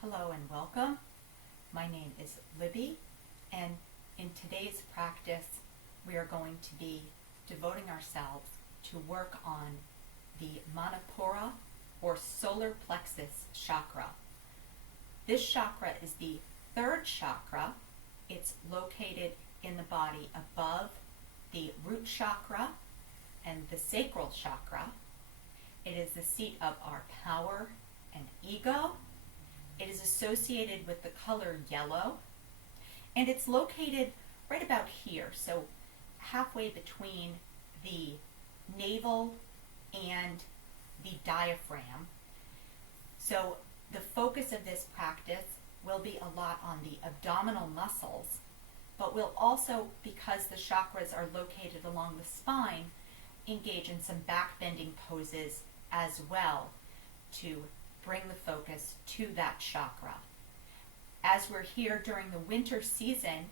Hello and welcome. My name is Libby, and in today's practice we are going to be devoting ourselves to work on the manipura or solar plexus chakra. This chakra is the third chakra. It's located in the body above the root chakra and the sacral chakra. It is the seat of our power and ego. It is associated with the color yellow, and it's located right about here, so halfway between the navel and the diaphragm. So the focus of this practice will be a lot on the abdominal muscles, but will also, because the chakras are located along the spine, engage in some back bending poses as well to bring the focus to that chakra. As we're here during the winter season,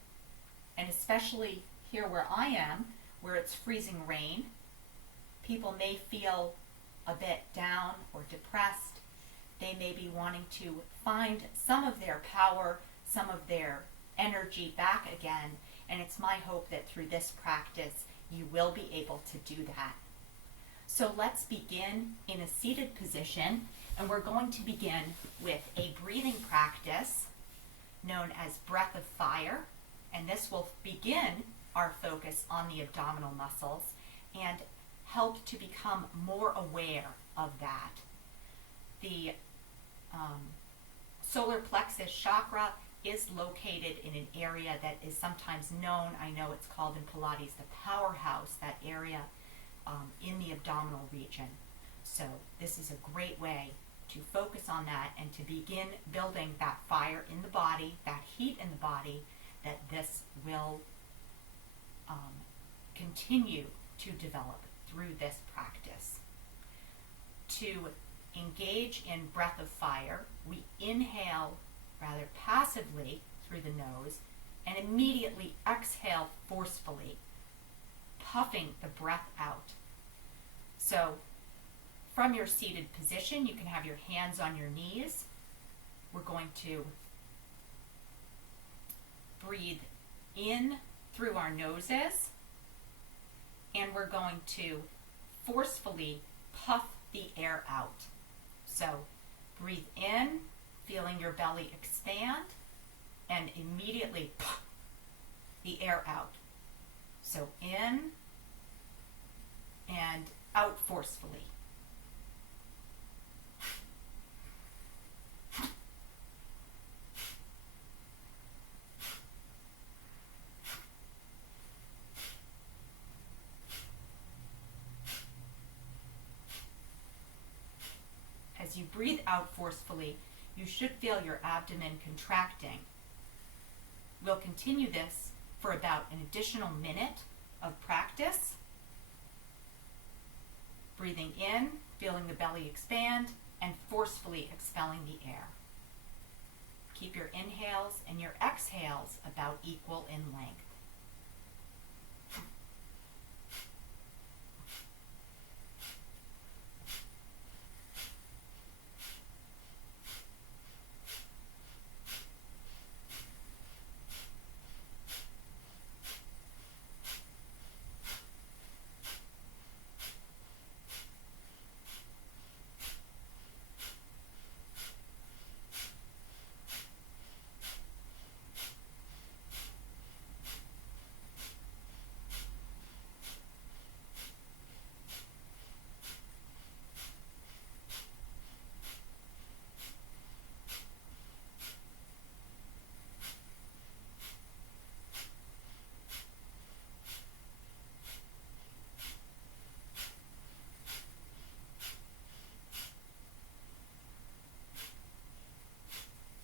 and especially here where I am, where it's freezing rain, people may feel a bit down or depressed. They may be wanting to find some of their power, some of their energy back again, and it's my hope that through this practice you will be able to do that. So let's begin in a seated position, and we're going to begin with a breathing practice known as breath of fire, and this will begin our focus on the abdominal muscles and help to become more aware of that. The solar plexus chakra is located in an area that is sometimes known, I know it's called in Pilates the powerhouse, that area in the abdominal region. So this is a great way to focus on that and to begin building that fire in the body, that heat in the body, that this will continue to develop through this practice. To engage in breath of fire, we inhale rather passively through the nose and immediately exhale forcefully, puffing the breath out. So from your seated position, you can have your hands on your knees. We're going to breathe in through our noses, and we're going to forcefully puff the air out. So breathe in, feeling your belly expand, and immediately puff the air out. So in and out forcefully. As you breathe out forcefully, you should feel your abdomen contracting. We'll continue this for about an additional minute of practice. Breathing in, feeling the belly expand, and forcefully expelling the air. Keep your inhales and your exhales about equal in length.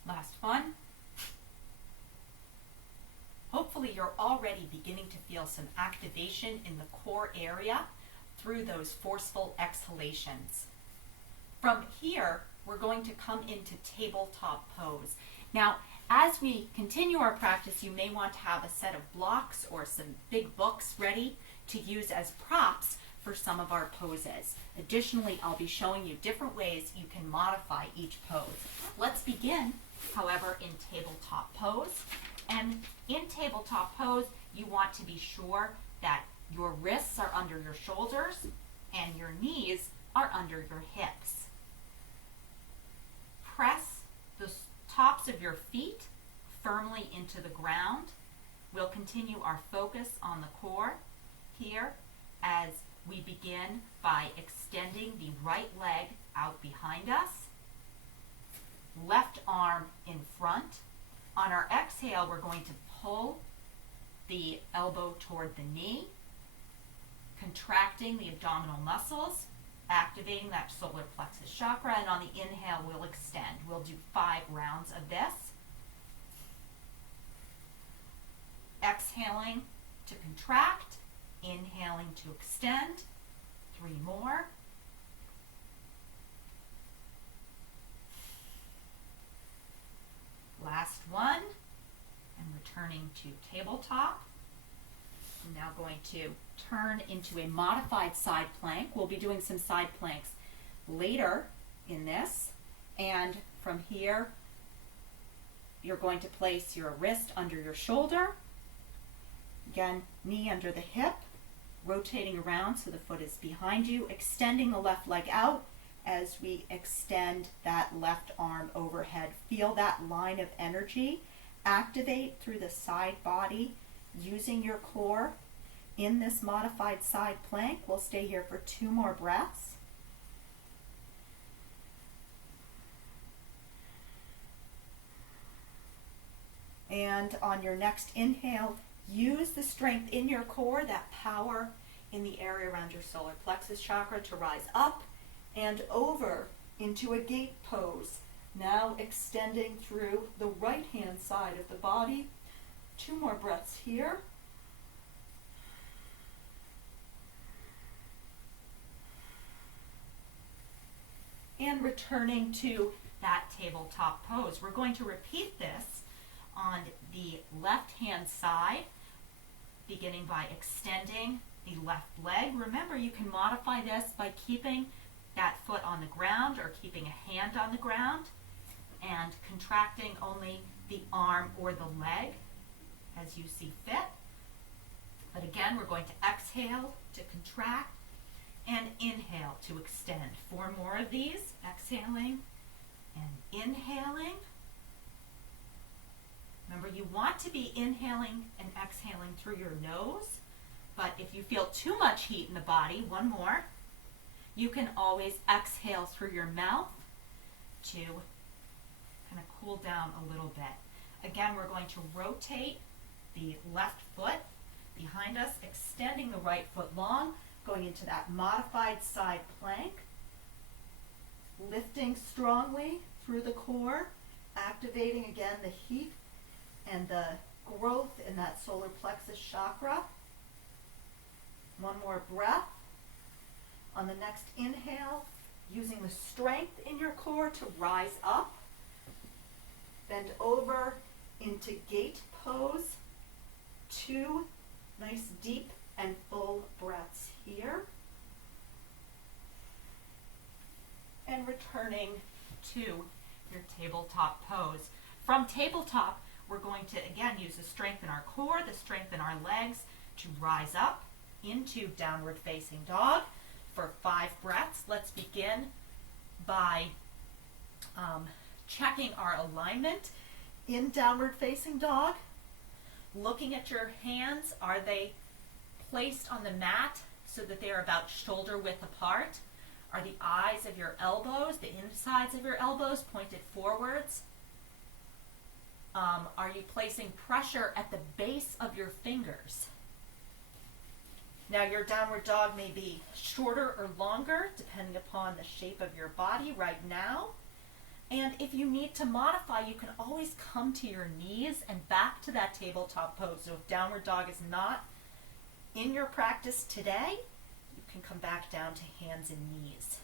Last one. Hopefully you're already beginning to feel some activation in the core area through those forceful exhalations. From here, we're going to come into tabletop pose. Now, as we continue our practice, you may want to have a set of blocks or some big books ready to use as props for some of our poses. Additionally, I'll be showing you different ways you can modify each pose. Let's begin, however, in tabletop pose. And in tabletop pose, you want to be sure that your wrists are under your shoulders and your knees are under your hips. Press the tops of your feet firmly into the ground. We'll continue our focus on the core here as we begin by extending the right leg out behind us, left arm in front. On our exhale, we're going to pull the elbow toward the knee, contracting the abdominal muscles, activating that solar plexus chakra, and on the inhale, we'll extend. We'll do 5 rounds of this. Exhaling to contract, inhaling to extend. 3 more. Last one, and returning to tabletop. I'm now going to turn into a modified side plank. We'll be doing some side planks later in this, and from here you're going to place your wrist under your shoulder, again knee under the hip, rotating around so the foot is behind you, extending the left leg out as we extend that left arm overhead. Feel that line of energy activate through the side body using your core. In this modified side plank, we'll stay here for 2 more breaths. And on your next inhale, use the strength in your core, that power in the area around your solar plexus chakra, to rise up and over into a gate pose. Now extending through the right hand side of the body. 2 more breaths here. And returning to that tabletop pose. We're going to repeat this on the left hand side, beginning by extending the left leg. Remember, you can modify this by keeping that foot on the ground or keeping a hand on the ground and contracting only the arm or the leg as you see fit. But again, we're going to exhale to contract and inhale to extend. 4 more of these, exhaling and inhaling. Remember, you want to be inhaling and exhaling through your nose, but if you feel too much heat in the body, 1 more, you can always exhale through your mouth to kind of cool down a little bit. Again, we're going to rotate the left foot behind us, extending the right foot long, going into that modified side plank, lifting strongly through the core, activating again the heat and the growth in that solar plexus chakra. 1 more breath. On the next inhale, using the strength in your core to rise up, bend over into gate pose. 2 nice deep and full breaths here. And returning to your tabletop pose. From tabletop, we're going to again use the strength in our core, the strength in our legs to rise up into downward facing dog for 5 breaths. Let's begin by checking our alignment in downward facing dog. Looking at your hands, are they placed on the mat so that they are about shoulder width apart? Are the eyes of your elbows, the insides of your elbows, pointed forwards? Are you placing pressure at the base of your fingers? Now your downward dog may be shorter or longer depending upon the shape of your body right now. And if you need to modify, you can always come to your knees and back to that tabletop pose. So if downward dog is not in your practice today, you can come back down to hands and knees.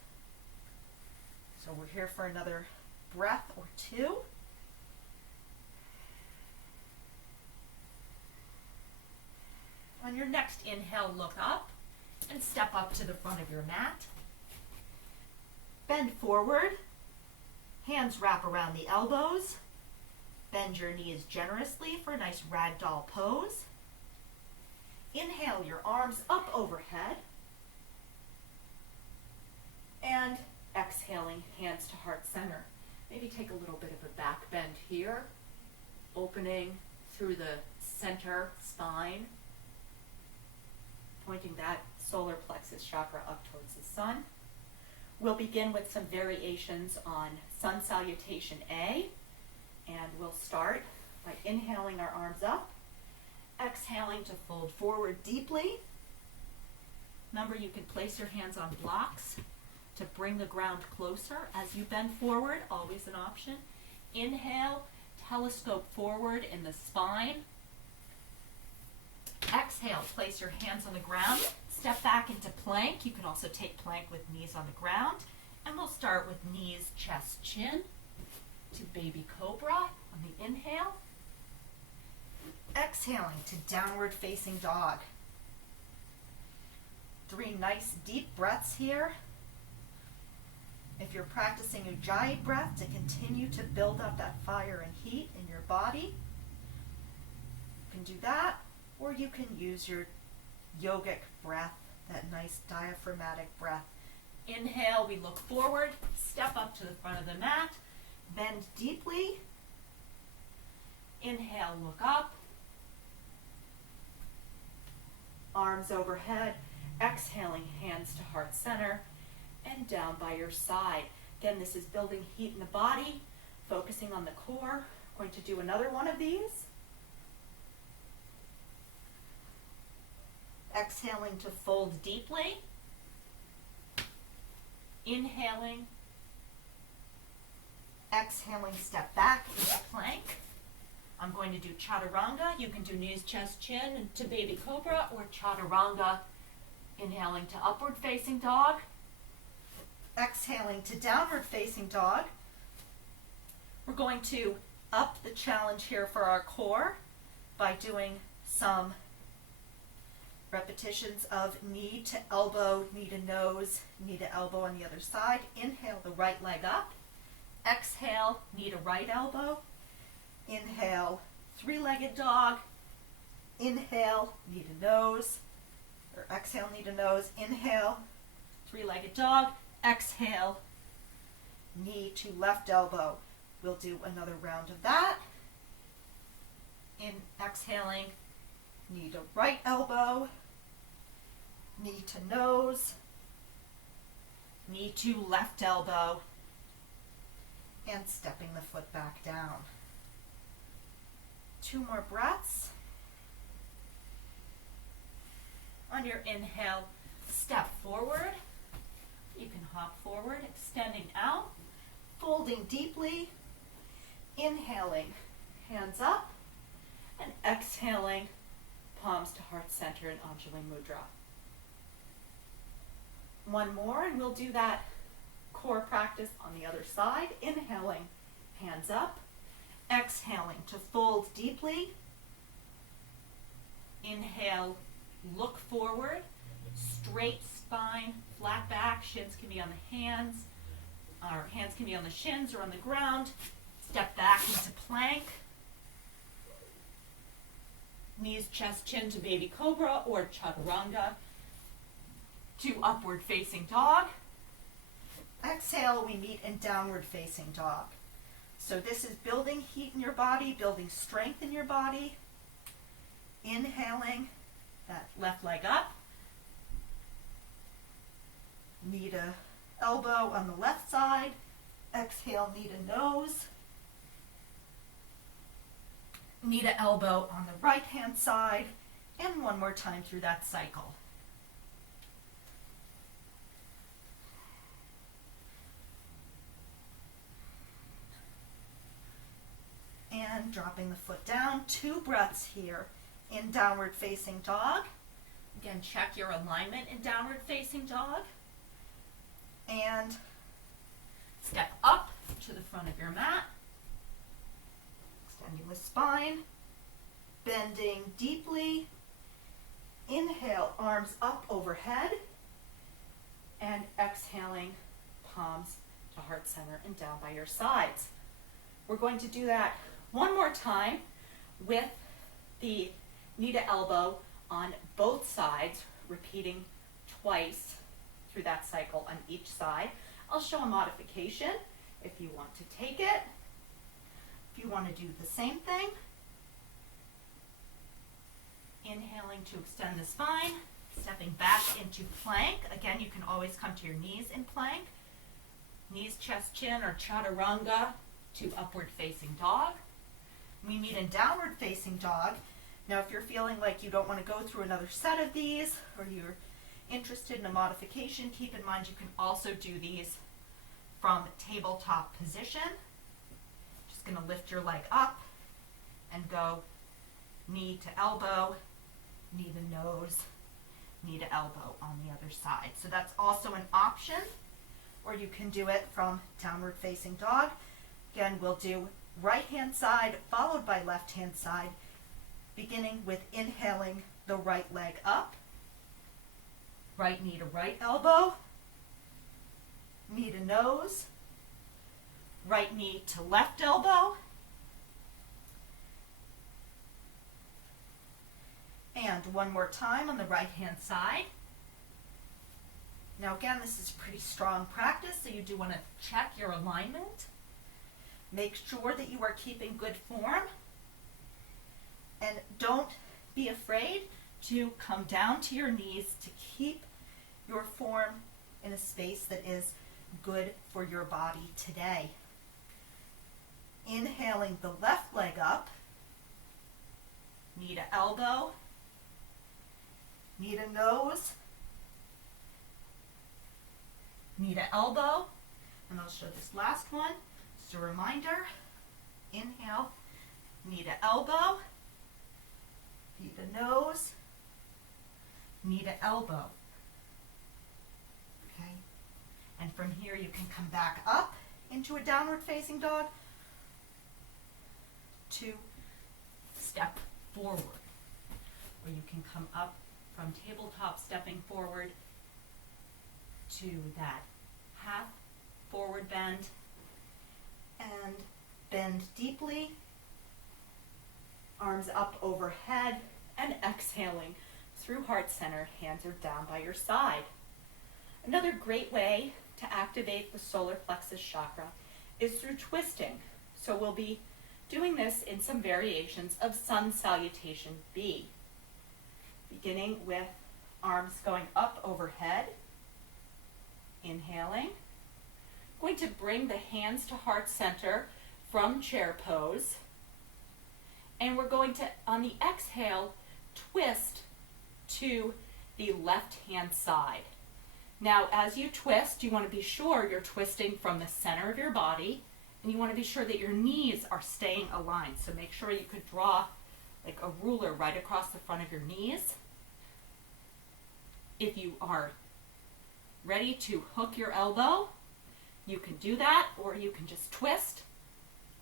So we're here for another breath or 2. On your next inhale, look up. and step up to the front of your mat. Bend forward, hands wrap around the elbows. Bend your knees generously for a nice ragdoll pose. Inhale your arms up overhead. And exhaling, hands to heart center. Maybe take a little bit of a back bend here, opening through the center spine, pointing that solar plexus chakra up towards the sun. We'll begin with some variations on sun salutation A, and we'll start by inhaling our arms up, exhaling to fold forward deeply. Remember, you can place your hands on blocks to bring the ground closer as you bend forward, always an option. Inhale, telescope forward in the spine. Exhale, place your hands on the ground, step back into plank. You can also take plank with knees on the ground. And we'll start with knees, chest, chin to baby cobra on the inhale. Exhaling to downward facing dog. 3 nice deep breaths here. If you're practicing Ujjayi breath to continue to build up that fire and heat in your body, you can do that, or you can use your yogic breath, that nice diaphragmatic breath. Inhale, we look forward, step up to the front of the mat, bend deeply. Inhale, look up. Arms overhead, exhaling, hands to heart center, and down by your side. Again, this is building heat in the body, focusing on the core. We're going to do another one of these. Exhaling to fold deeply. Inhaling. Exhaling, step back into plank. I'm going to do chaturanga. You can do knees, chest, chin to baby cobra, or chaturanga. Inhaling to upward facing dog. Exhaling to downward facing dog. We're going to up the challenge here for our core by doing some repetitions of knee to elbow, knee to nose, knee to elbow on the other side. Inhale the right leg up. Exhale, knee to right elbow. Inhale, 3-legged dog. Inhale, knee to nose, or exhale, knee to nose. Inhale, 3-legged dog. Exhale, knee to left elbow. We'll do another round of that. Exhaling, knee to right elbow, knee to nose, knee to left elbow, and stepping the foot back down. 2 more breaths. On your inhale, step forward. You can hop forward, extending out, folding deeply, inhaling, hands up, and exhaling, palms to heart center in Anjali Mudra. 1 more, and we'll do that core practice on the other side. Inhaling, hands up. Exhaling to fold deeply. Inhale, look forward, straight spine, flat back. Shins can be on the hands, or hands can be on the shins or on the ground. Step back into plank. Knees, chest, chin to baby cobra or chaturanga to upward facing dog. Exhale, we meet in downward facing dog. So this is building heat in your body, building strength in your body. Inhaling, that left leg up. Knee to elbow on the left side. Exhale, knee to nose. Knee to elbow on the right hand side. And 1 more time through that cycle. And dropping the foot down. 2 breaths here in downward facing dog. Again, check your alignment in downward facing dog. And step up to the front of your mat. Extending the spine. Bending deeply. Inhale, arms up overhead, and exhaling, palms to heart center and down by your sides. We're going to do that one more time with the knee to elbow on both sides, repeating twice through that cycle on each side. I'll show a modification if you want to take it. If you want to do the same thing, inhaling to extend the spine, stepping back into plank. Again, you can always come to your knees in plank. Knees, chest, chin, or chaturanga to upward facing dog. We meet in downward facing dog. Now, if you're feeling like you don't want to go through another set of these, or you're interested in a modification, keep in mind you can also do these from tabletop position. Just going to lift your leg up and go knee to elbow, knee to nose, knee to elbow on the other side. So that's also an option, or you can do it from downward facing dog. Again, we'll do right hand side followed by left hand side, beginning with inhaling the right leg up, right knee to right elbow, knee to nose, right knee to left elbow, and one more time on the right hand side. Now again, this is pretty strong practice, so you do want to check your alignment. Make sure that you are keeping good form, and don't be afraid to come down to your knees to keep your form in a space that is good for your body today. Inhaling the left leg up, knee to elbow, knee to nose, knee to elbow, and I'll show this last one. Just a reminder, inhale, knee to elbow, knee to nose, knee to elbow. Okay, and from here you can come back up into a downward facing dog to step forward, or you can come up from tabletop stepping forward to that half forward bend and bend deeply, arms up overhead, and exhaling through heart center, hands are down by your side. Another great way to activate the solar plexus chakra is through twisting. So we'll be doing this in some variations of sun salutation B. Beginning with arms going up overhead, inhaling. Going to bring the hands to heart center from chair pose. And we're going to, on the exhale, twist to the left hand side. Now, as you twist, you want to be sure you're twisting from the center of your body, and you want to be sure that your knees are staying aligned. So make sure you could draw like a ruler right across the front of your knees. If you are ready to hook your elbow, you can do that, or you can just twist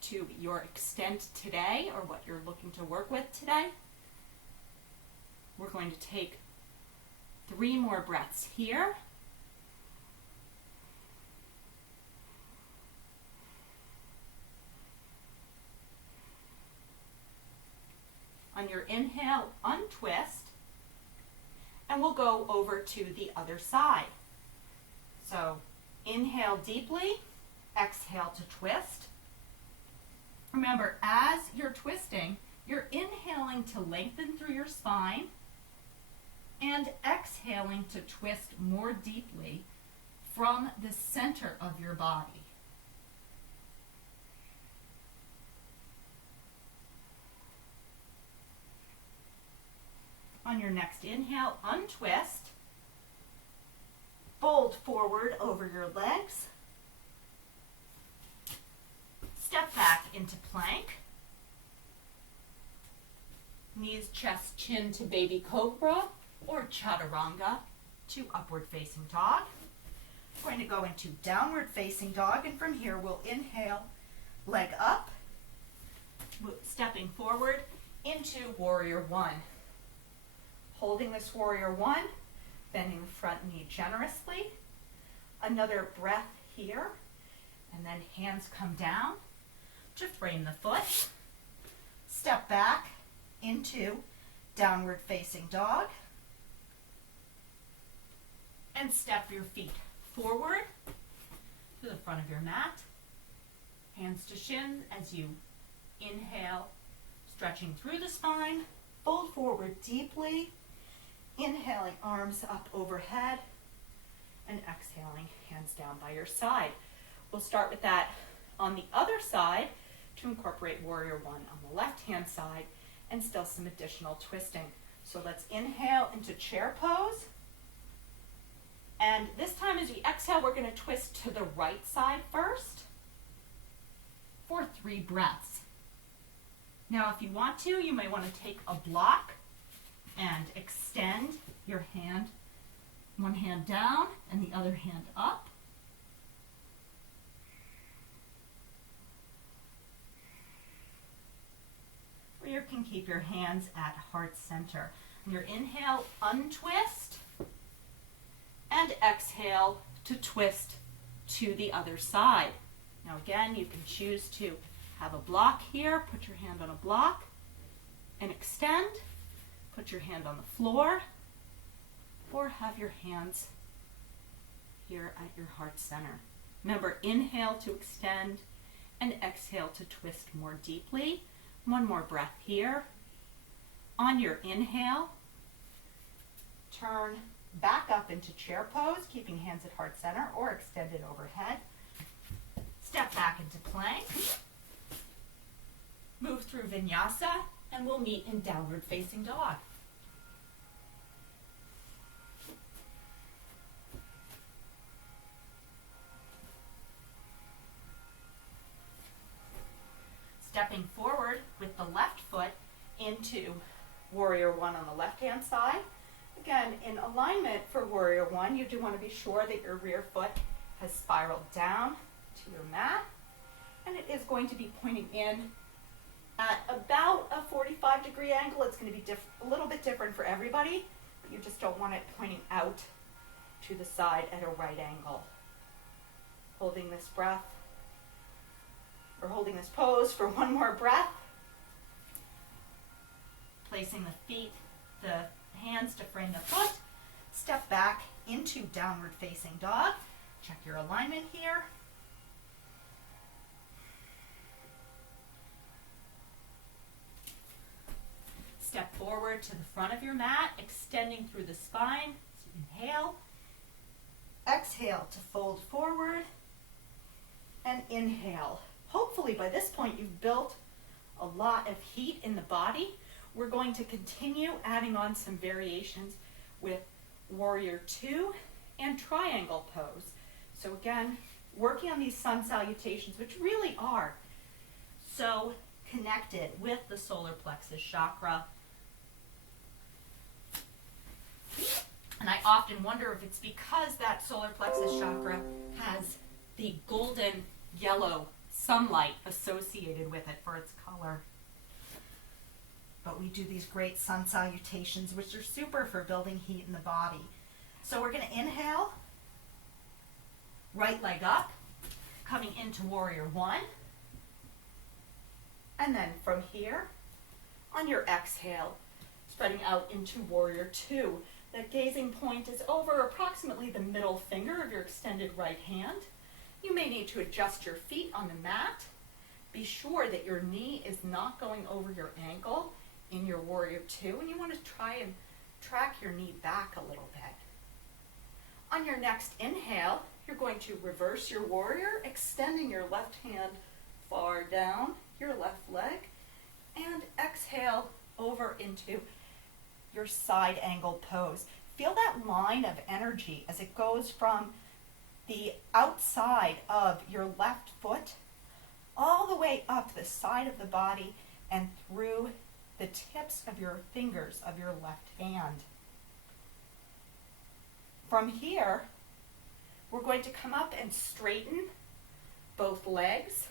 to your extent today, or what you're looking to work with today. We're going to take 3 more breaths here. On your inhale, untwist, and we'll go over to the other side. So inhale deeply, exhale to twist. Remember, as you're twisting, you're inhaling to lengthen through your spine and exhaling to twist more deeply from the center of your body. On your next inhale, untwist. Fold forward over your legs. Step back into plank. Knees, chest, chin to baby cobra or chaturanga to upward facing dog. We're going to go into downward facing dog, and from here we'll inhale, leg up, stepping forward into warrior one. Holding this warrior one, bending the front knee generously. Another breath here, and then hands come down to frame the foot. Step back into downward facing dog. And step your feet forward to the front of your mat. Hands to shins as you inhale, stretching through the spine. Fold forward deeply. Inhaling, arms up overhead. And exhaling, hands down by your side. We'll start with that on the other side to incorporate warrior one on the left-hand side and still some additional twisting. So let's inhale into chair pose. And this time as we exhale, we're going to twist to the right side first for 3 breaths. Now, if you want to, you may want to take a block and extend your hand, one hand down and the other hand up. Or you can keep your hands at heart center. On your inhale, untwist, and exhale to twist to the other side. Now again, you can choose to have a block here, put your hand on a block, and extend, put your hand on the floor, or have your hands here at your heart center. Remember, inhale to extend and exhale to twist more deeply. One more breath here. On your inhale, turn back up into chair pose, keeping hands at heart center or extended overhead. Step back into plank. Move through vinyasa, and we'll meet in downward facing dog. Stepping forward with the left foot into warrior one on the left-hand side. Again, in alignment for warrior one, you do want to be sure that your rear foot has spiraled down to your mat, and it is going to be pointing in at about a 45-degree angle. It's going to be a little bit different for everybody, but you just don't want it pointing out to the side at a right angle. Holding this breath, or holding this pose for one more breath. Placing the feet, the hands to frame the foot. Step back into downward facing dog. Check your alignment here. Step forward to the front of your mat, extending through the spine. So inhale. Exhale to fold forward. And inhale. Hopefully by this point you've built a lot of heat in the body. We're going to continue adding on some variations with warrior two and triangle pose. So again, working on these sun salutations, which really are so connected with the solar plexus chakra. And I often wonder if it's because that solar plexus chakra has the golden yellow sunlight associated with it for its color. But we do these great sun salutations, which are super for building heat in the body. So we're going to inhale, right leg up, coming into warrior one. And then from here, on your exhale, spreading out into warrior two. That gazing point is over approximately the middle finger of your extended right hand. You may need to adjust your feet on the mat. Be sure that your knee is not going over your ankle in your warrior two, and you want to try and track your knee back a little bit. On your next inhale, you're going to reverse your warrior, extending your left hand far down your left leg, and exhale over into your side angle pose. Feel that line of energy as it goes from the outside of your left foot all the way up the side of the body and through the tips of your fingers of your left hand. From here, we're going to come up and straighten both legs.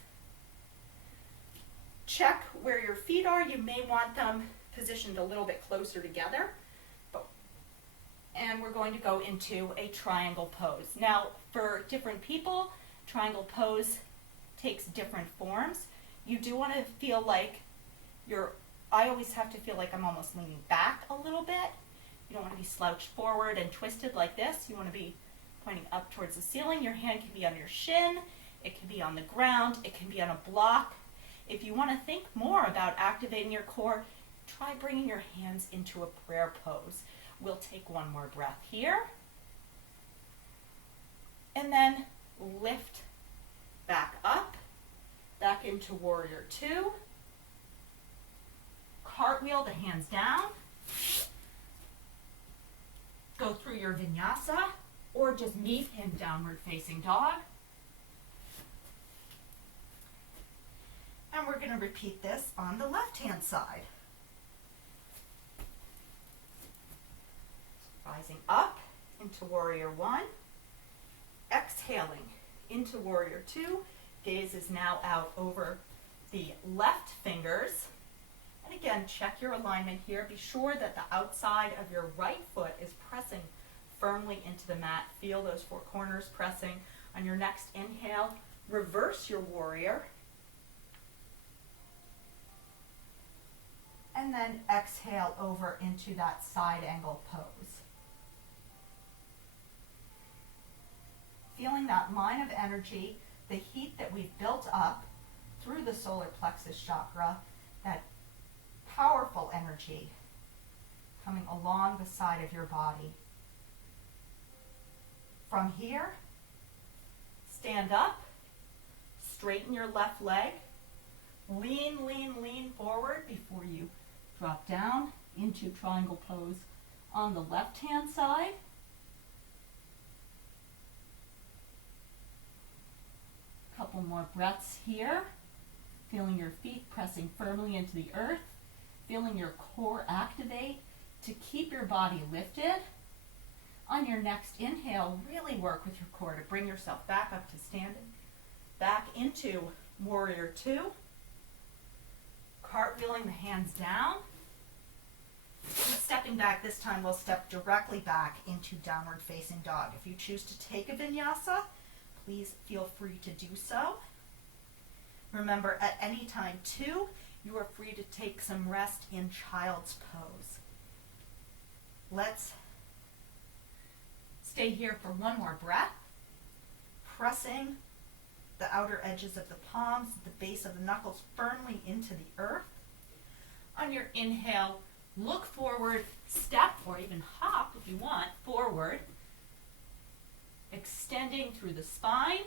Check where your feet are. You may want them positioned a little bit closer together, but and we're going to go into a triangle pose. Now, for different people, triangle pose takes different forms. You do want to feel like I always have to feel like I'm almost leaning back a little bit. You don't want to be slouched forward and twisted like this. You want to be pointing up towards the ceiling. Your hand can be on your shin, it can be on the ground, it can be on a block. If you want to think more about activating your core, try bringing your hands into a prayer pose. We'll take one more breath here. And then lift back up, back into warrior two. Cartwheel the hands down. Go through your vinyasa or just meet in downward facing dog. And we're going to repeat this on the left hand side. Rising up into warrior one. Exhaling into warrior two. Gaze is now out over the left fingers. And again, check your alignment here. Be sure that the outside of your right foot is pressing firmly into the mat. Feel those four corners pressing. On your next inhale, reverse your warrior. And then exhale over into that side angle pose. Feeling that line of energy, the heat that we've built up through the solar plexus chakra, that powerful energy coming along the side of your body. From here, stand up, straighten your left leg, lean, lean, lean forward before you drop down into triangle pose on the left-hand side. Couple more breaths here, feeling your feet pressing firmly into the earth, feeling your core activate to keep your body lifted. On your next inhale, really work with your core to bring yourself back up to standing, back into warrior two. Cartwheeling the hands down. And stepping back, this time we'll step directly back into downward facing dog. If you choose to take a vinyasa, please feel free to do so. Remember, at any time too, you are free to take some rest in child's pose. Let's stay here for one more breath, pressing the outer edges of the palms, the base of the knuckles firmly into the earth. On your inhale, look forward, step, or even hop if you want, forward, extending through the spine,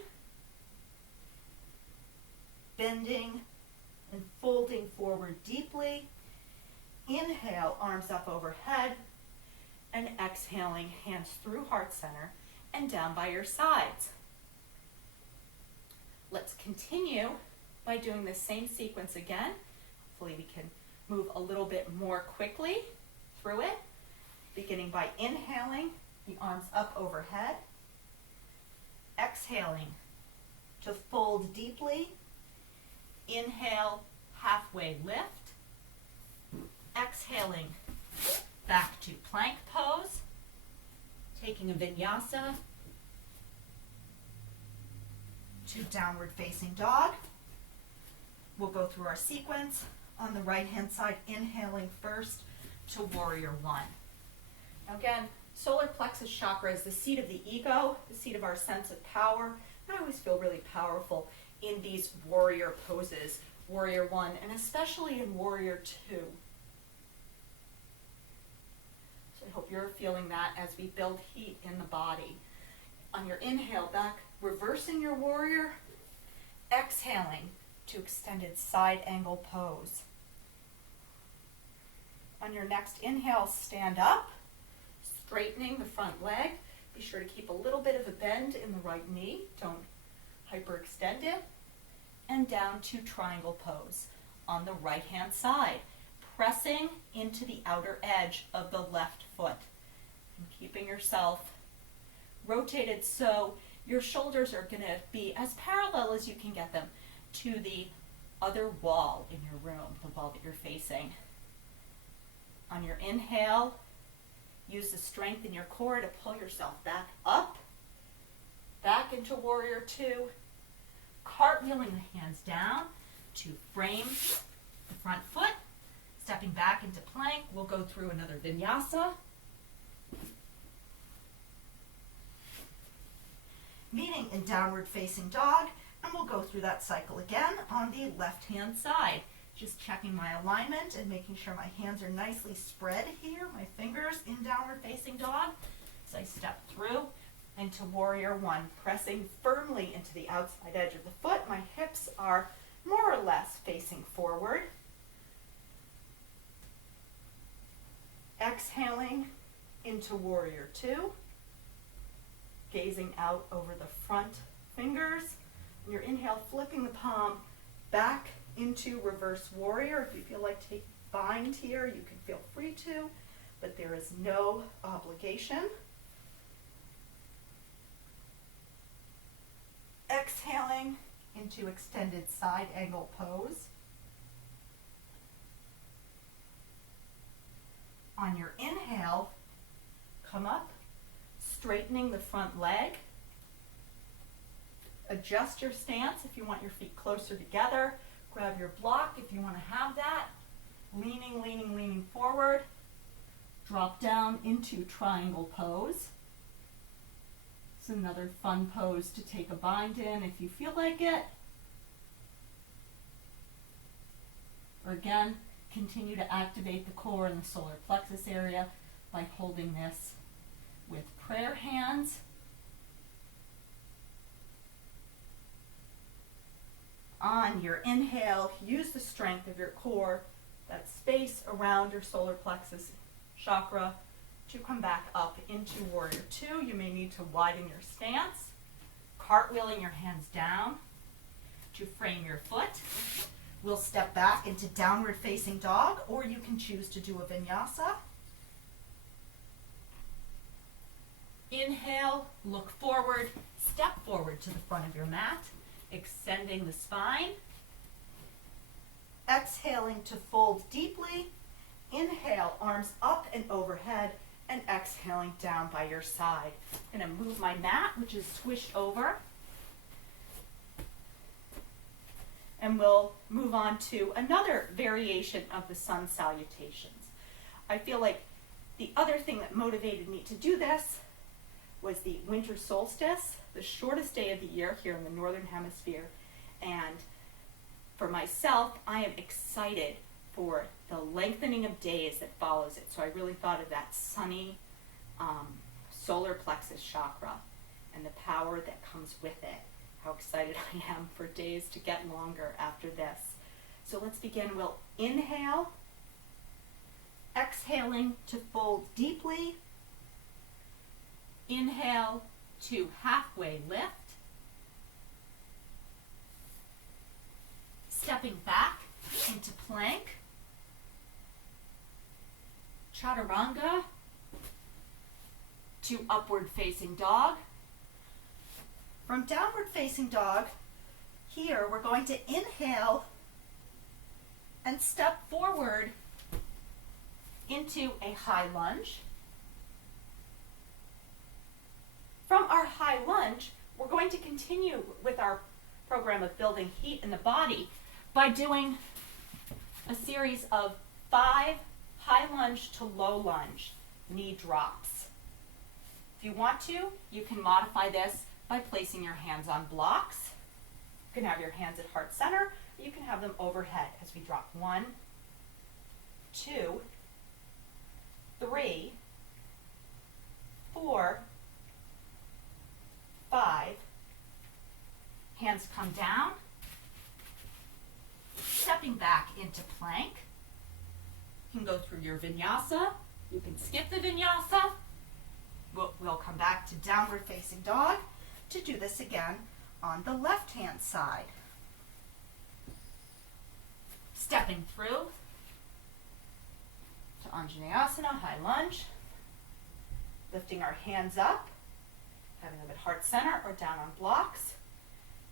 bending and folding forward deeply. Inhale, arms up overhead, and exhaling, hands through heart center and down by your sides. Let's continue by doing the same sequence again. Hopefully we can move a little bit more quickly through it, beginning by inhaling, the arms up overhead, exhaling to fold deeply. Inhale, halfway lift. Exhaling, back to plank pose. Taking a vinyasa to downward facing dog. We'll go through our sequence. On the right hand side, inhaling first to warrior one. Now again, solar plexus chakra is the seat of the ego, the seat of our sense of power. And I always feel really powerful in these warrior poses, warrior one, and especially in warrior two. So I hope you're feeling that as we build heat in the body. On your inhale, back, reversing your warrior, exhaling to extended side angle pose. On your next inhale, stand up, straightening the front leg. Be sure to keep a little bit of a bend in the right knee. Don't hyperextend it. And down to triangle pose on the right hand side, pressing into the outer edge of the left foot. And keeping yourself rotated so your shoulders are going to be as parallel as you can get them to the other wall in your room, the wall that you're facing. On your inhale, Use the strength in your core to pull yourself back up, back into warrior two. Cartwheeling the hands down to frame the front foot. Stepping back into plank, we'll go through another vinyasa. Meeting in downward facing dog, and we'll go through that cycle again on the left-hand side. Just checking my alignment and making sure my hands are nicely spread here, my fingers in downward facing dog. So I step through into warrior one, pressing firmly into the outside edge of the foot. My hips are more or less facing forward. Exhaling into warrior two, gazing out over the front fingers. On your inhale, flipping the palm back into reverse warrior. If you feel like taking bind here, you can feel free to, but there is no obligation. Exhaling into extended side angle pose. On your inhale, come up, straightening the front leg. Adjust your stance if you want your feet closer together. Grab your block if you want to have that. Leaning, leaning, leaning forward. Drop down into triangle pose. It's another fun pose to take a bind in if you feel like it. Or again, continue to activate the core and the solar plexus area by holding this with prayer hands. On your inhale, use the strength of your core, that space around your solar plexus chakra, to come back up into warrior two. You may need to widen your stance. Cartwheeling your hands down to frame your foot. We'll step back into downward facing dog, or you can choose to do a vinyasa. Inhale, look forward, step forward to the front of your mat, extending the spine. Exhaling to fold deeply. Inhale, arms up and overhead, and exhaling down by your side. I'm going to move my mat, which is swished over. And we'll move on to another variation of the sun salutations. I feel like the other thing that motivated me to do this was the winter solstice, the shortest day of the year here in the northern hemisphere. And for myself, I am excited for the lengthening of days that follows it. So I really thought of that sunny solar plexus chakra and the power that comes with it. How excited I am for days to get longer after this. So let's begin. We'll inhale, exhaling to fold deeply. Inhale to halfway lift. Stepping back into plank. Chaturanga to upward facing dog. From downward facing dog, here we're going to inhale and step forward into a high lunge. From our high lunge, we're going to continue with our program of building heat in the body by doing a series of 5 high lunge to low lunge knee drops. If you want to, you can modify this by placing your hands on blocks. You can have your hands at heart center. You can have them overhead as we drop 1, 2, 3, 4, 5. Hands come down. Stepping back into plank. You can go through your vinyasa. You can skip the vinyasa. We'll come back to downward facing dog to do this again on the left hand side. Stepping through to Anjaneyasana, high lunge. Lifting our hands up, having them at heart center or down on blocks.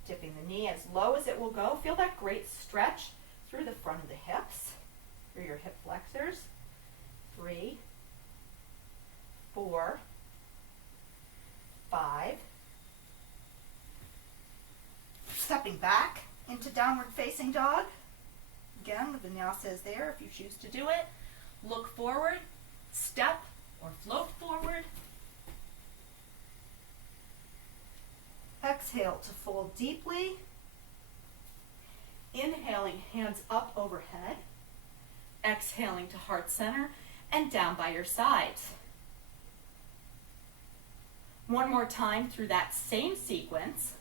Dipping the knee as low as it will go. Feel that great stretch through the front of the hips, through your hip flexors. 3, 4, 5. Stepping back into downward facing dog. Again, the vinyasa is there if you choose to do it. Look forward, step or float forward. Exhale to fold deeply. Inhaling, hands up overhead. Exhaling to heart center and down by your sides. One more time through that same sequence.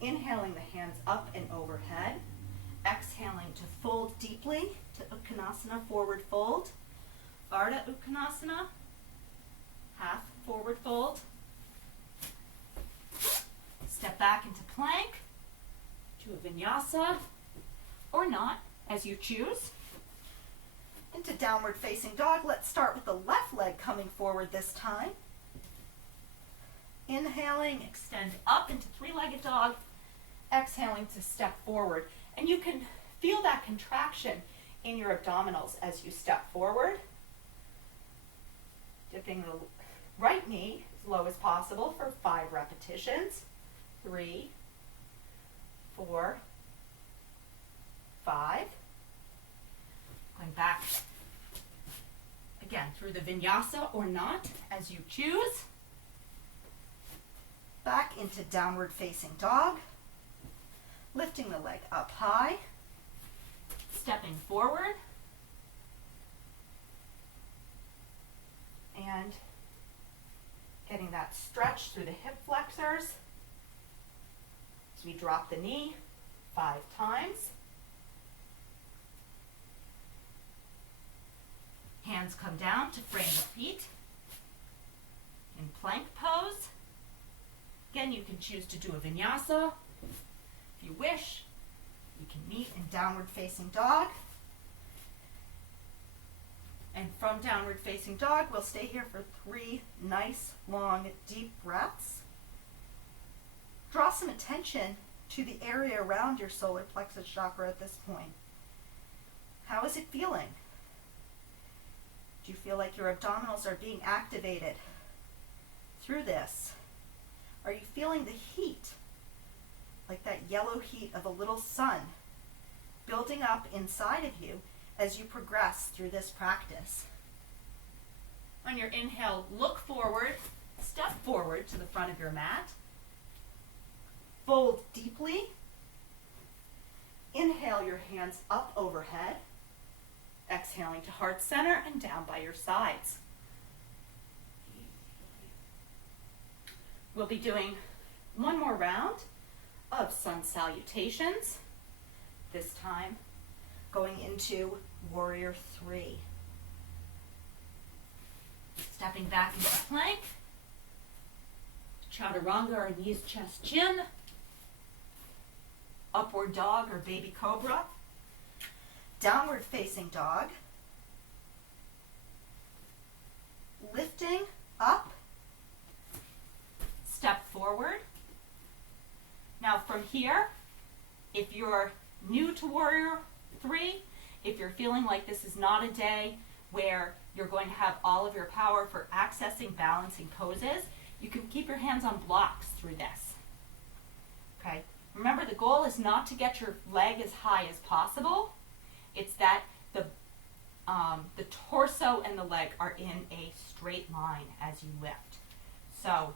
Inhaling the hands up and overhead. Exhaling to fold deeply to Uttanasana, forward fold. Ardha Uttanasana, half forward fold. Step back into plank, to a vinyasa, or not, as you choose. Into downward facing dog. Let's start with the left leg coming forward this time. Inhaling, extend up into three-legged dog. Exhaling to step forward. And you can feel that contraction in your abdominals as you step forward. Dipping the right knee as low as possible for 5 repetitions. 3, 4, 5. Going back again through the vinyasa or not, as you choose. Back into downward facing dog. Lifting the leg up high. Stepping forward. And getting that stretch through the hip flexors. As we drop the knee 5 times. Hands come down to frame the feet in plank pose. Again, you can choose to do a vinyasa. If you wish, you can meet in downward facing dog. And from downward facing dog, we'll stay here for 3 nice, long, deep breaths. Draw some attention to the area around your solar plexus chakra at this point. How is it feeling? Do you feel like your abdominals are being activated through this? Are you feeling the heat, like that yellow heat of a little sun, building up inside of you as you progress through this practice? On your inhale, look forward, step forward to the front of your mat. Fold deeply. Inhale your hands up overhead. Exhaling to heart center and down by your sides. We'll be doing one more round of sun salutations. This time going into warrior 3. Stepping back into plank. Chaturanga or knees, chest, chin. Upward dog or baby cobra. Downward facing dog. Lifting up. Step forward. Now from here, if you're new to warrior 3, if you're feeling like this is not a day where you're going to have all of your power for accessing balancing poses, you can keep your hands on blocks through this. Okay? Remember, the goal is not to get your leg as high as possible. It's that the torso and the leg are in a straight line as you lift. So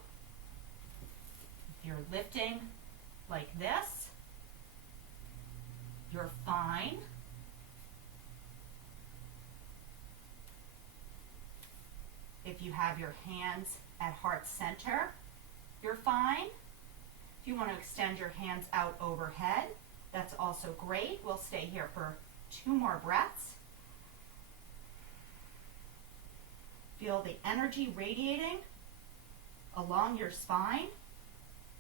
if you're lifting like this, you're fine. If you have your hands at heart center, you're fine. If you want to extend your hands out overhead, that's also great. We'll stay here for 2 more breaths. Feel the energy radiating along your spine.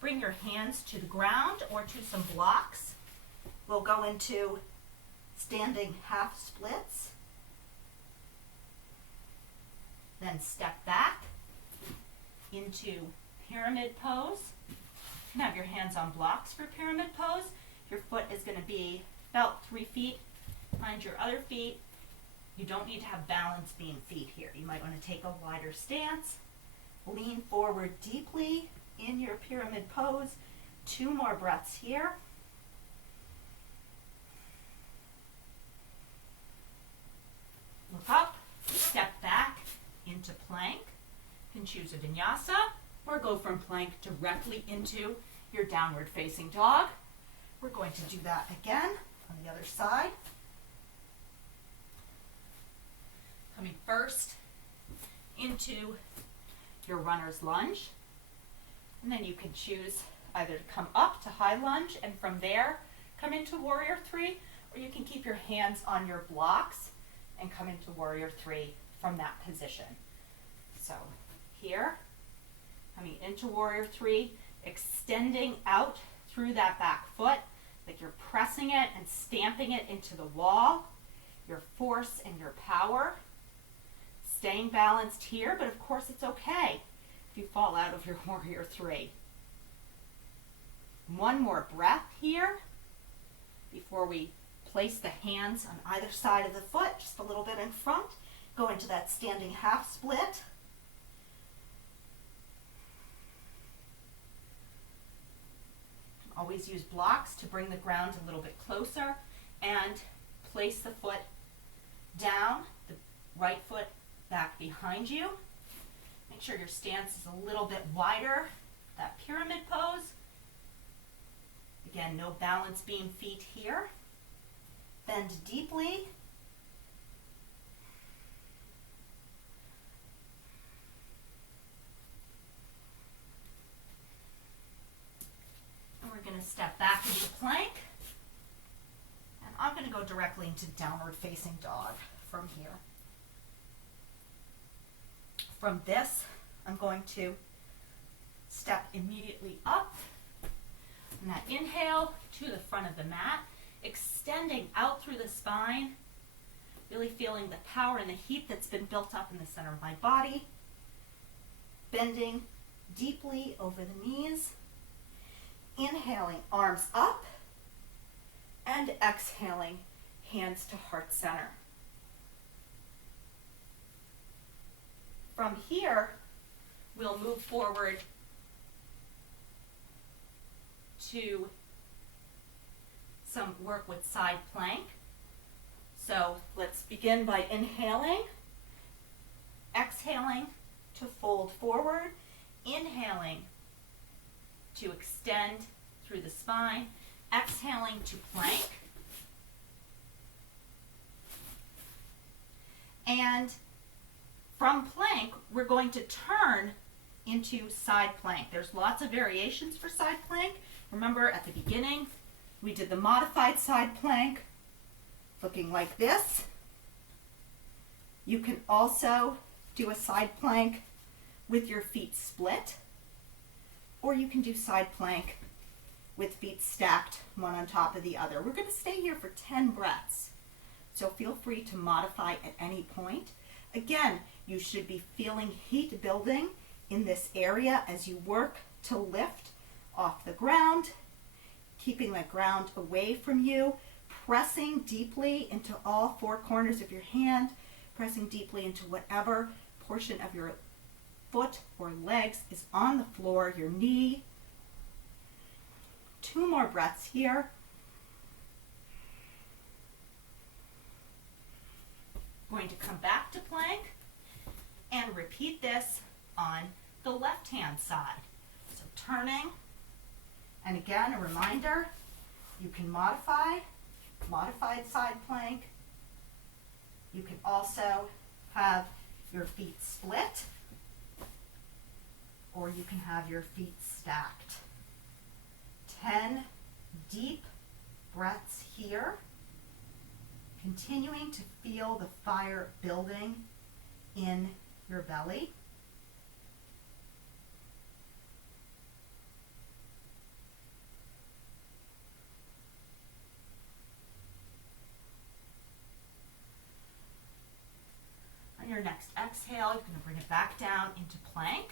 Bring your hands to the ground or to some blocks. We'll go into standing half splits. Then step back into pyramid pose. You can have your hands on blocks for pyramid pose. Your foot is going to be about 3 feet behind your other feet. You don't need to have balance beam feet here. You might want to take a wider stance. Lean forward deeply in your pyramid pose. 2 more breaths here. Look up, step back into plank. You can choose a vinyasa or go from plank directly into your downward facing dog. We're going to do that again on the other side. Coming first into your runner's lunge. And then you can choose either to come up to high lunge and from there come into warrior 3, or you can keep your hands on your blocks and come into warrior 3 from that position. So here, coming into warrior 3, extending out through that back foot, like you're pressing it and stamping it into the wall, your force and your power. Staying balanced here, but of course it's okay if you fall out of your warrior 3. 1 more breath here before we place the hands on either side of the foot, just a little bit in front. Go into that standing half split. Always use blocks to bring the ground a little bit closer and place the foot down, the right foot back behind you. Make sure your stance is a little bit wider, that pyramid pose. Again, no balance beam feet here. Bend deeply. And we're going to step back into plank. And I'm going to go directly into downward facing dog from here. From this, I'm going to step immediately up. And that inhale to the front of the mat, extending out through the spine, really feeling the power and the heat that's been built up in the center of my body. Bending deeply over the knees. Inhaling, arms up. And exhaling, hands to heart center. From here, we'll move forward to some work with side plank. So let's begin by inhaling, exhaling to fold forward, inhaling to extend through the spine, exhaling to plank. And from plank, we're going to turn into side plank. There's lots of variations for side plank. Remember at the beginning, we did the modified side plank, looking like this. You can also do a side plank with your feet split, or you can do side plank with feet stacked one on top of the other. We're going to stay here for 10 breaths, so feel free to modify at any point. Again, you should be feeling heat building in this area as you work to lift off the ground, keeping the ground away from you, pressing deeply into all 4 corners of your hand, pressing deeply into whatever portion of your foot or legs is on the floor, your knee. 2 more breaths here. Going to come back to plank and repeat this on the left hand side. So turning, and again a reminder, you can modified side plank. You can also have your feet split, or you can have your feet stacked. 10 deep breaths here. Continuing to feel the fire building in your belly. On your next exhale, you're going to bring it back down into plank.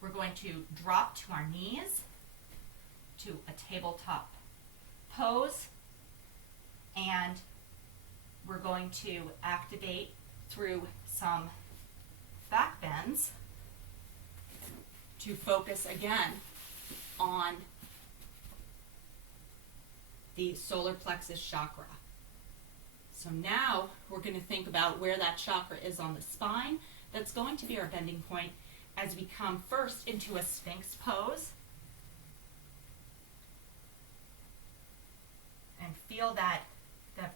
We're going to drop to our knees to a tabletop pose. And we're going to activate through some back bends to focus again on the solar plexus chakra. So now we're going to think about where that chakra is on the spine. That's going to be our bending point as we come first into a Sphinx pose. And feel that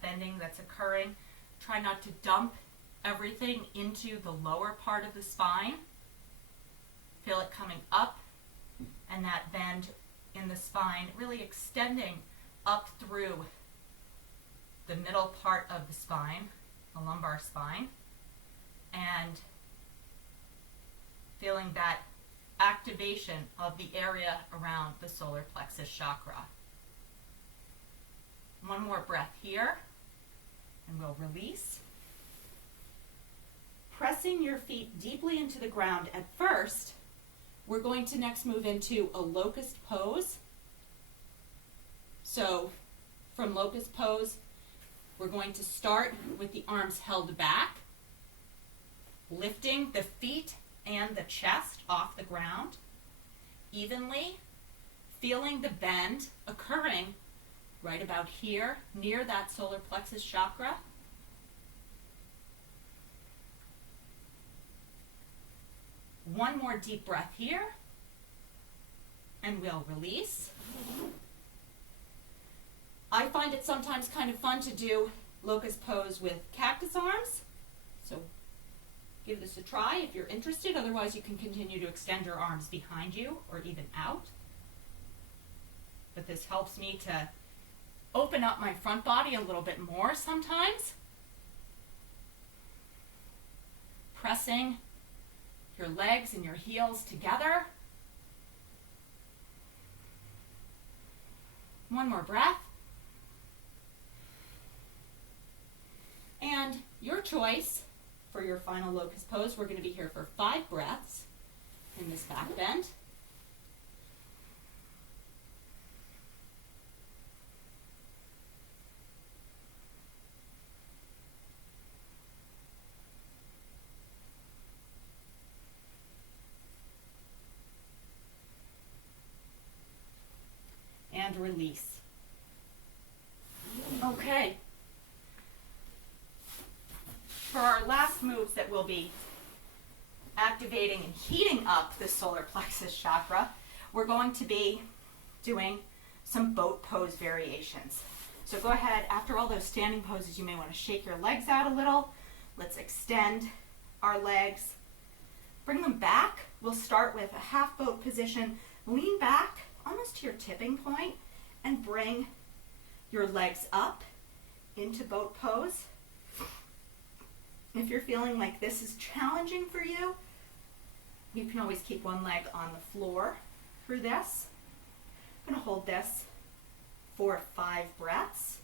bending that's occurring. Try not to dump everything into the lower part of the spine. Feel it coming up, and that bend in the spine really extending up through the middle part of the spine, the lumbar spine, and feeling that activation of the area around the solar plexus chakra. One more breath here, and we'll release. Pressing your feet deeply into the ground at first, we're going to next move into a locust pose. So from locust pose, we're going to start with the arms held back, lifting the feet and the chest off the ground evenly, feeling the bend occurring right about here, near that solar plexus chakra. One more deep breath here, and we'll release. I find it sometimes kind of fun to do locust pose with cactus arms, so give this a try if you're interested. Otherwise, you can continue to extend your arms behind you or even out. But this helps me to open up my front body a little bit more sometimes. Pressing your legs and your heels together. One more breath. And your choice for your final locust pose, we're going to be here for 5 breaths in this back bend. And release. Okay. For our last moves that we'll be activating and heating up the solar plexus chakra, we're going to be doing some boat pose variations. So go ahead, after all those standing poses, you may want to shake your legs out a little. Let's extend our legs. Bring them back. We'll start with a half boat position. Lean back almost to your tipping point and bring your legs up into boat pose. If you're feeling like this is challenging for you, you can always keep one leg on the floor through this. I'm going to hold this for 5 breaths.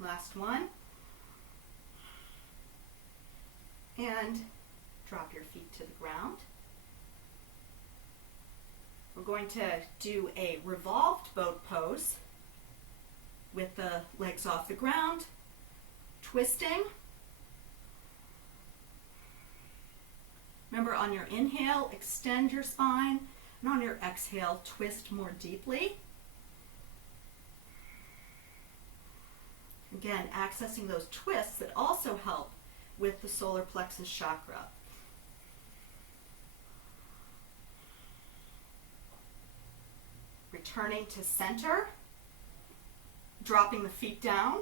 Last one. And drop your feet to the ground. We're going to do a revolved boat pose with the legs off the ground, twisting. Remember, on your inhale, extend your spine, and on your exhale, twist more deeply. Again, accessing those twists that also help with the solar plexus chakra. Returning to center, dropping the feet down,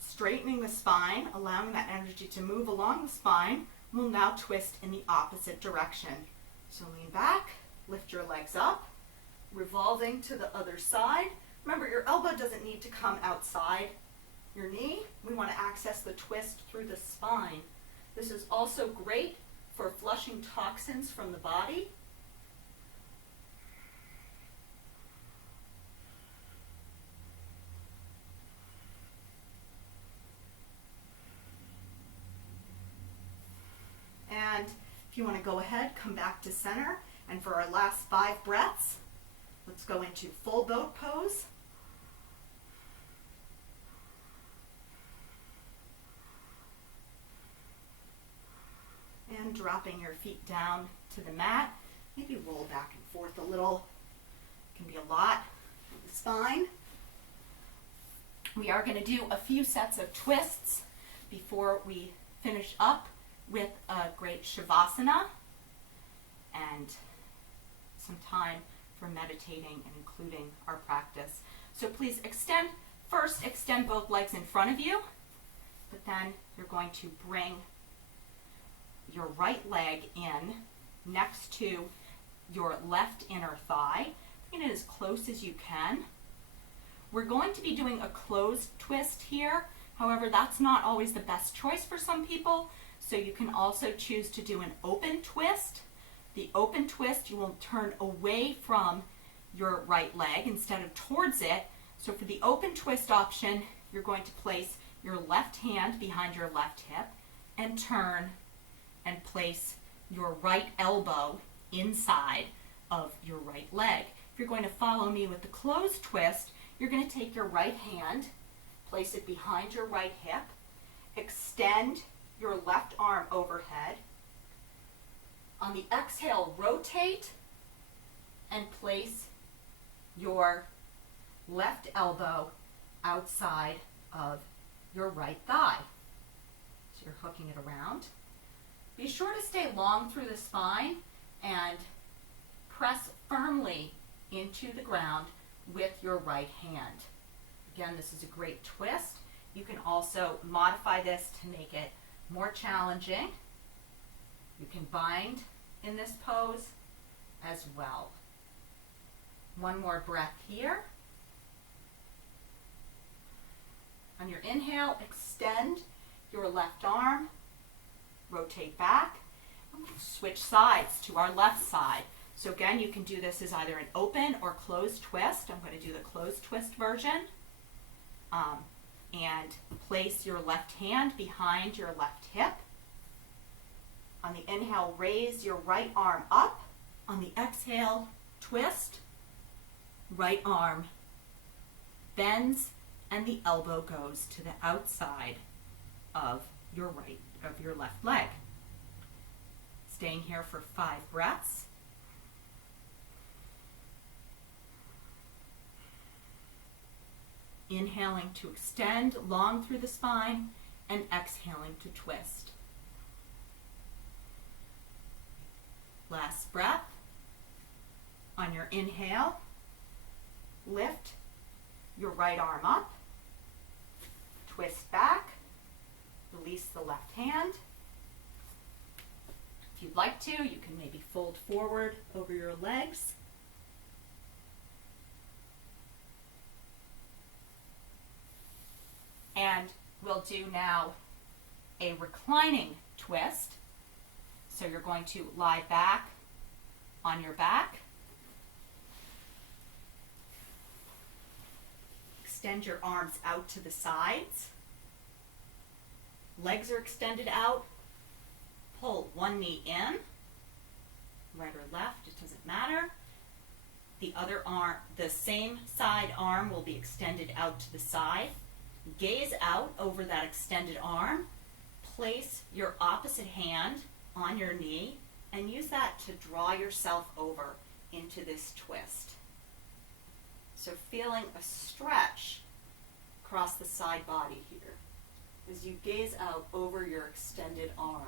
straightening the spine, allowing that energy to move along the spine. We'll now twist in the opposite direction. So lean back, lift your legs up, revolving to the other side. Remember, your elbow doesn't need to come outside your knee. We want to access the twist through the spine. This is also great for flushing toxins from the body. And if you want to go ahead, come back to center. And for our last 5 breaths, let's go into full boat pose. dropping your feet down to the mat. Maybe roll back and forth a little. It can be a lot for the spine. We are going to do a few sets of twists before we finish up with a great shavasana and some time for meditating and including our practice. So please extend both legs in front of you, but then you're going to bring your right leg in next to your left inner thigh. Bring it as close as you can. We're going to be doing a closed twist here. However, that's not always the best choice for some people. So you can also choose to do an open twist. The open twist, you will turn away from your right leg instead of towards it. So for the open twist option, you're going to place your left hand behind your left hip and turn and place your right elbow inside of your right leg. If you're going to follow me with the closed twist, you're going to take your right hand, place it behind your right hip, extend your left arm overhead. On the exhale, rotate and place your left elbow outside of your right thigh. So you're hooking it around. Be sure to stay long through the spine and press firmly into the ground with your right hand. Again, this is a great twist. You can also modify this to make it more challenging. You can bind in this pose as well. One more breath here. On your inhale, extend your left arm, rotate back, and we'll switch sides to our left side. So again, you can do this as either an open or closed twist. I'm going to do the closed twist version. And place your left hand behind your left hip. On the inhale, raise your right arm up. On the exhale, twist. Right arm bends and the elbow goes to the outside of your left leg. Staying here for 5 breaths. Inhaling to extend long through the spine and exhaling to twist. Last breath. On your inhale, lift your right arm up, twist back, release the left hand. If you'd like to, you can maybe fold forward over your legs. And we'll do now a reclining twist. So you're going to lie back on your back. Extend your arms out to the sides. Legs are extended out. Pull one knee in, right or left, it doesn't matter. The other arm, the same side arm will be extended out to the side. Gaze out over that extended arm. Place your opposite hand on your knee and use that to draw yourself over into this twist. So feeling a stretch across the side body here as you gaze out over your extended arm.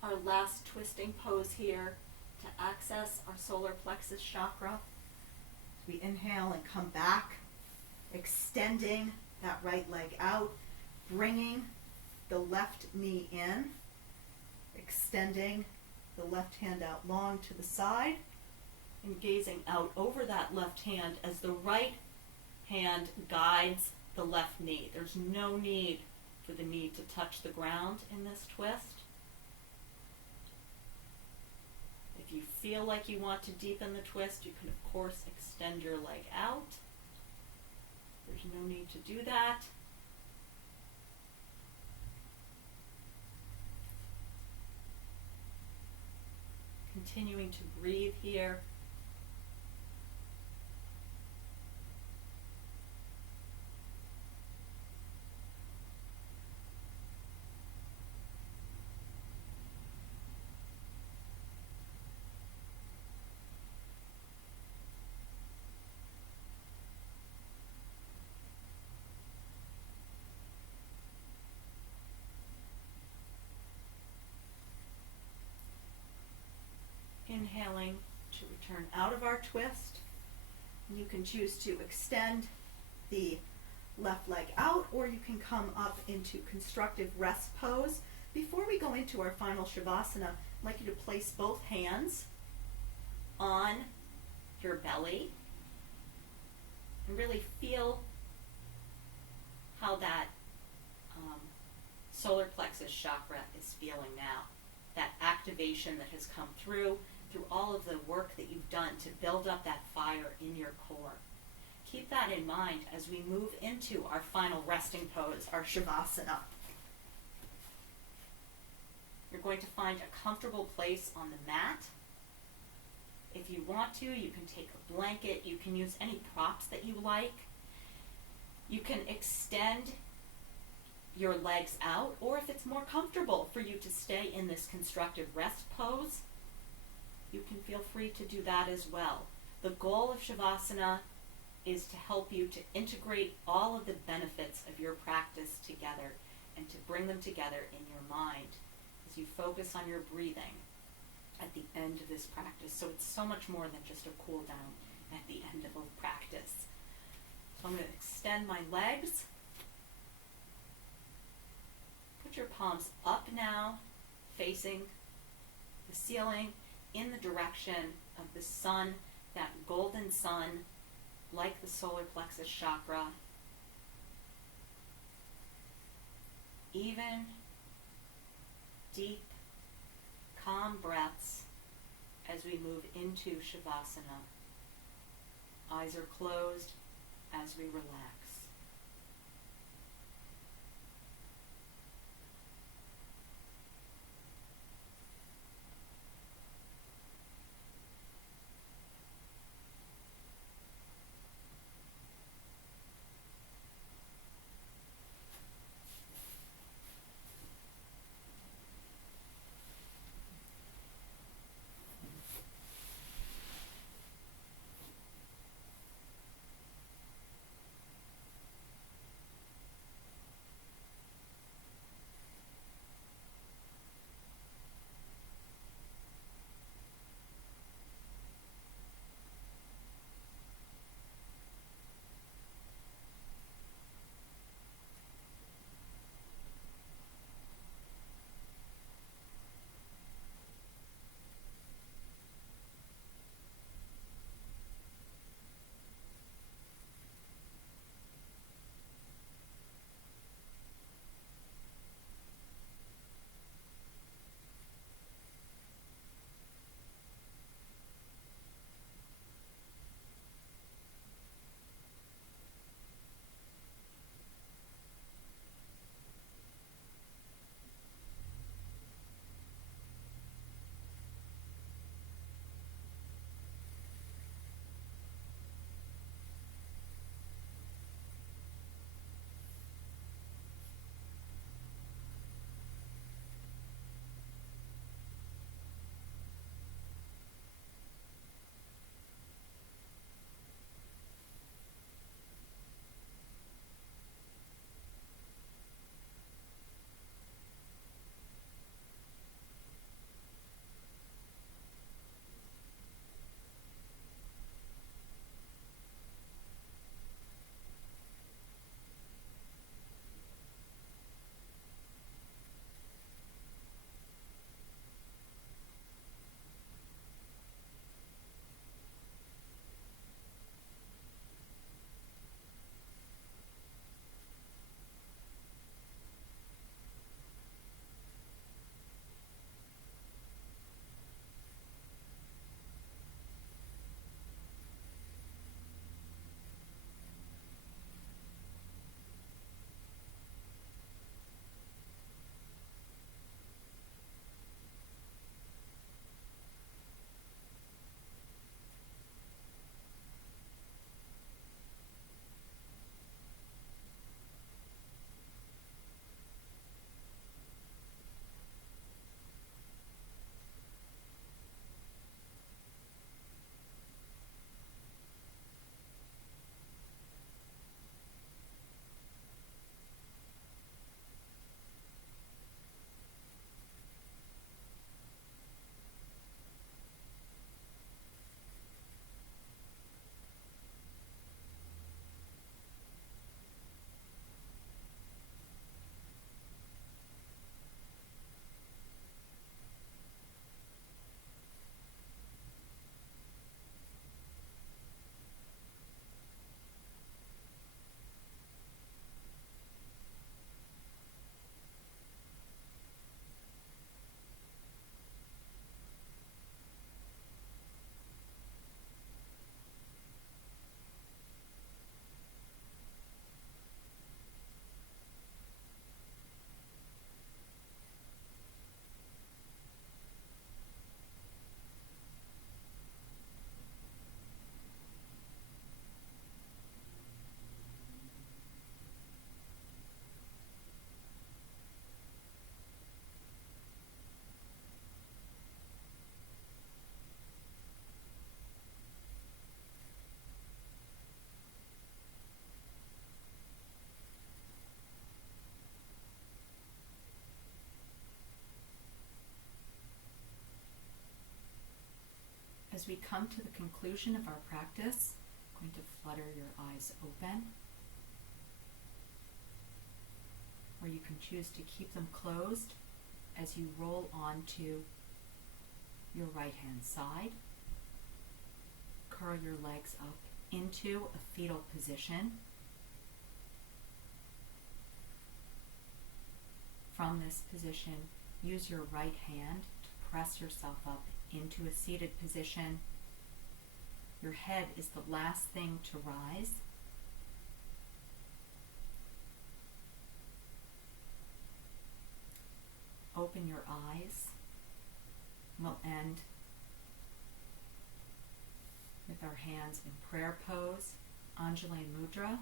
Our last twisting pose here to access our solar plexus chakra. We inhale and come back, extending that right leg out, bringing the left knee in, extending the left hand out long to the side, and gazing out over that left hand as the right hand guides the left knee. There's no need for the knee to touch the ground in this twist. If you feel like you want to deepen the twist, you can of course extend your leg out. There's no need to do that. Continuing to breathe here. Inhaling to return out of our twist. You can choose to extend the left leg out, or you can come up into constructive rest pose. Before we go into our final Shavasana, I'd like you to place both hands on your belly and really feel how that solar plexus chakra is feeling now. That activation that has come through all of the work that you've done to build up that fire in your core. Keep that in mind as we move into our final resting pose, our Shavasana. You're going to find a comfortable place on the mat. If you want to, you can take a blanket. You can use any props that you like. You can extend your legs out, or if it's more comfortable for you to stay in this constructive rest pose, you can feel free to do that as well. The goal of Shavasana is to help you to integrate all of the benefits of your practice together and to bring them together in your mind as you focus on your breathing at the end of this practice. So it's so much more than just a cool down at the end of a practice. So I'm going to extend my legs. Put your palms up now, facing the ceiling in the direction of the sun, that golden sun, like the solar plexus chakra. Even, deep, calm breaths as we move into Shavasana. Eyes are closed as we relax. As we come to the conclusion of our practice, I'm going to flutter your eyes open, or you can choose to keep them closed as you roll onto your right hand side. Curl your legs up into a fetal position. From this position, use your right hand to press yourself up into a seated position. Your head is the last thing to rise. Open your eyes. We'll end with our hands in prayer pose, Anjali Mudra.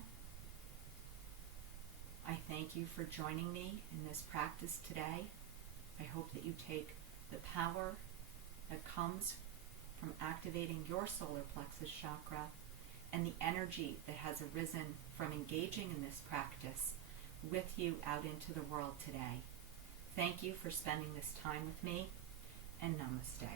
I thank you for joining me in this practice today. I hope that you take the power that comes from activating your solar plexus chakra and the energy that has arisen from engaging in this practice with you out into the world today. Thank you for spending this time with me, and namaste.